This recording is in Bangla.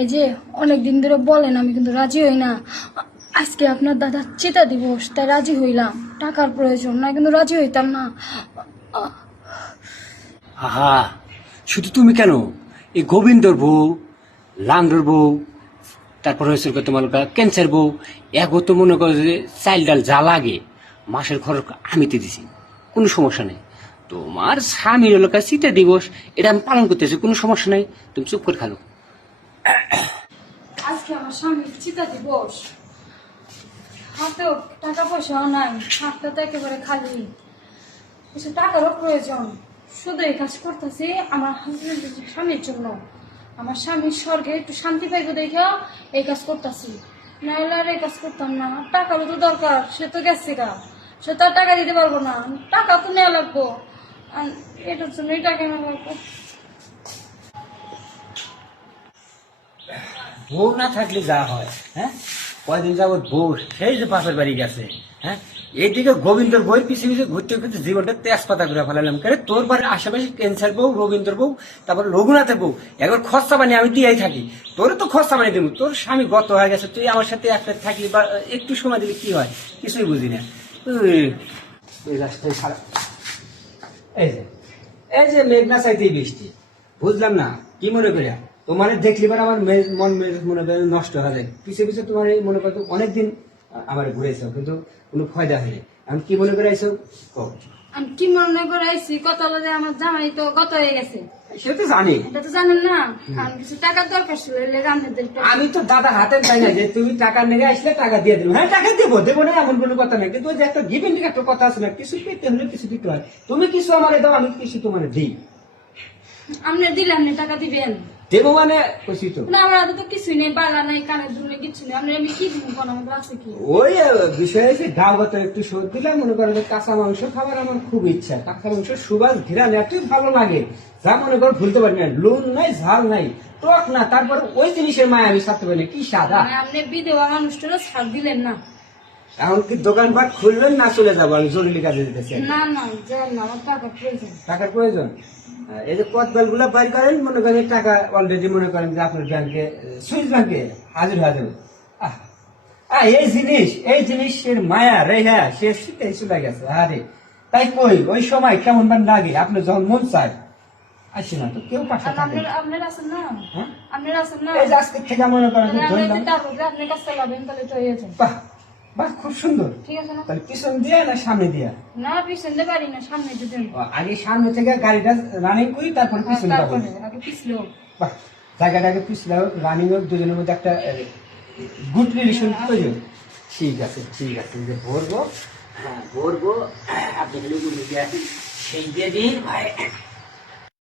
এই যে অনেকদিন ধরে বলেন, আমি কিন্তু রাজি হই না। আজকে আপনার দাদা চিতা দিবস, তাই রাজি হইলাম। টাকার প্রয়োজন, না কিন্তু রাজি হইতাম না। আহা, শুধু তুমি কেন, এই গোবিন্দর বউ, লাংডর বউ, তারপর হয়েছে তোমার ক্যান্সার বউ, এগো তো মনে করো যে চাইল ডাল যা লাগে মাসের খরচ আমি তো দিছি, কোনো সমস্যা নেই। তোমার স্বামীর এলাকায় চিতা দিবস, এটা আমি পালন করতেছি, কোনো সমস্যা নেই, তুমি চুপ করে খালো। আজকে আমার স্বামীর চিতা দিবস, হাতেও টাকা পয়সাও নাই, হাতটা তো একেবারে খালি। কিছু টাকারও প্রয়োজন। শুধু এই কাজ করতেছি আমার স্বামীর জন্য। আমার স্বামীর স্বর্গে একটু শান্তি পাইবো দেখা এই কাজ করতেছি, নাহলে আর এই কাজ করতাম না। টাকারও তো দরকার, সে তো গেছে গা, সে তো আর টাকা দিতে পারবো না, টাকা তো নেওয়া লাগবো। আর এটার জন্যই টাকা নেওয়া লাগবো। বউ না থাকলে যা হয়, হ্যাঁ, কয়দিন যাবত বউ সেই যে বাপের বাড়ি গেছে, হ্যাঁ, এইদিকে গোবিন্দর বই পিছিয়ে পিছিয়ে ঘুরতে ঘুরতে জীবনটা তেজপাতা করে ফেলালাম। কেন তোর বাড়ির আশেপাশে ক্যান্সার বউ, রবীন্দ্র বউ, তারপর রঘুনাথের বউ, একবার খরচা বানিয়ে আমি দিয়েই থাকি। তোর তো খরচা বানিয়ে দেবো, তোর স্বামী গত হয়ে গেছে, তুই আমার সাথে একটা থাকলি বা একটু সময় দিলে কি হয়, কিছুই বুঝি না। এই রাস্তায় খারাপ, এই যে এই যে মেঘনা চাইতেই বৃষ্টি, বুঝলাম না কি মনে করিয়া তোমার দেখলি বার আমার মন মনে করে নষ্ট হয়ে যায়। পিছিয়ে পিছিয়ে তোমার মনে করতো অনেকদিন আমার ঘুরেছ, কিন্তু কোনো ফায়দা হয়নি। আমি কি মনে করে আইসো? আমি কি মনে করে আইসি, কত লাগে আমার জামাই তো গত হয়ে গেছে, সে তো জানি। এটা তো জানেন না। আমি কিছু টাকার দরকার ছিল, আমি তো দাদা হাতে চাই না যে তুমি টাকা নিয়ে আসলে টাকা দিয়ে দেবো। হ্যাঁ, টাকা দেবো দেবো না এমন কোনো কথা নেই, কিন্তু ওই যে একটা গিভিং একটা কথা আছে না, কিছু পেতে হলে কিছু দিতে হয়। তুমি কিছু আমার দাও, আমি কিছু তোমার দিই। আপনি দিলে আপনি টাকা দিবেন? দেবো মানে কইছি তো। না, আমার হাতে তো কিছুই নেই, বালা নাই, কানের দুল নেই, কিছু নেই। আপনি আমি কি দিব, কোন আমাদের আছে কি? ওই বিষয় হচ্ছে গাও গত একটু শোধ দিলাম, মনে করেন যে কাঁচা মাংস খাবার আমার খুব ইচ্ছা। কাঁচা মাংস সুবাস ঘিরান এতই ভালো লাগে, যা মনে করো ভুলতে পারি না। লুন নাই, ঝাল নাই, টক না, তারপর ওই জিনিসের মায় আমি সাথে পারি না, কি সাদা। আপনি বিধবা মানুষটারও ছাড় দিলেন না। এখন কি দোকানপাট খুলবেন না চলে যাবো? আমি জরুরি কাজে যেতেছি। না না, যান না, আমার টাকার প্রয়োজন। টাকার প্রয়োজন? এই যে কতবেল গুলা বাইর করেন, মনে করেন টাকা অলরেডি মনে করেন যে আপনার ব্যাংকে, সুইস ব্যাংকে হাজির হয়ে যাবে। এই জিনিসের মায়া রে, হ্যাঁ, সে শীতেই চলে গেছে। আরে তাই কই, ওই সময় কেমন মান লাগে, আপনার যখন মন চায় আসি না তো কেউ পাশে থাকে না। আপনার আছেন না? হ্যাঁ, আপনার আছেন না? এই যে আজকে থেকে মনে করেন আপনি কাজ চালাবেন, তাহলে তো হয়ে যাবে। বাহ বাহ, খুব সুন্দর। ঠিক আছে না? তাহলে পিছন দিয়ে না সামনে দিয়া? না, পিছনে পারি না, সামনে দিতেন। আগে সামনে থেকে গাড়িটা রানিং করি, তারপর পিছনে যাবো। আগে পিছলো। বাহ, জায়গাটাকে পিছলে রানিং হোক, দুজনের মধ্যে একটা গুড রিলেশন তৈরি হোক। ঠিক আছে ঠিক আছে, যে ভরবো, হ্যাঁ ভরবো, আপনি খালি সেই দিয়ে দিন ভাই।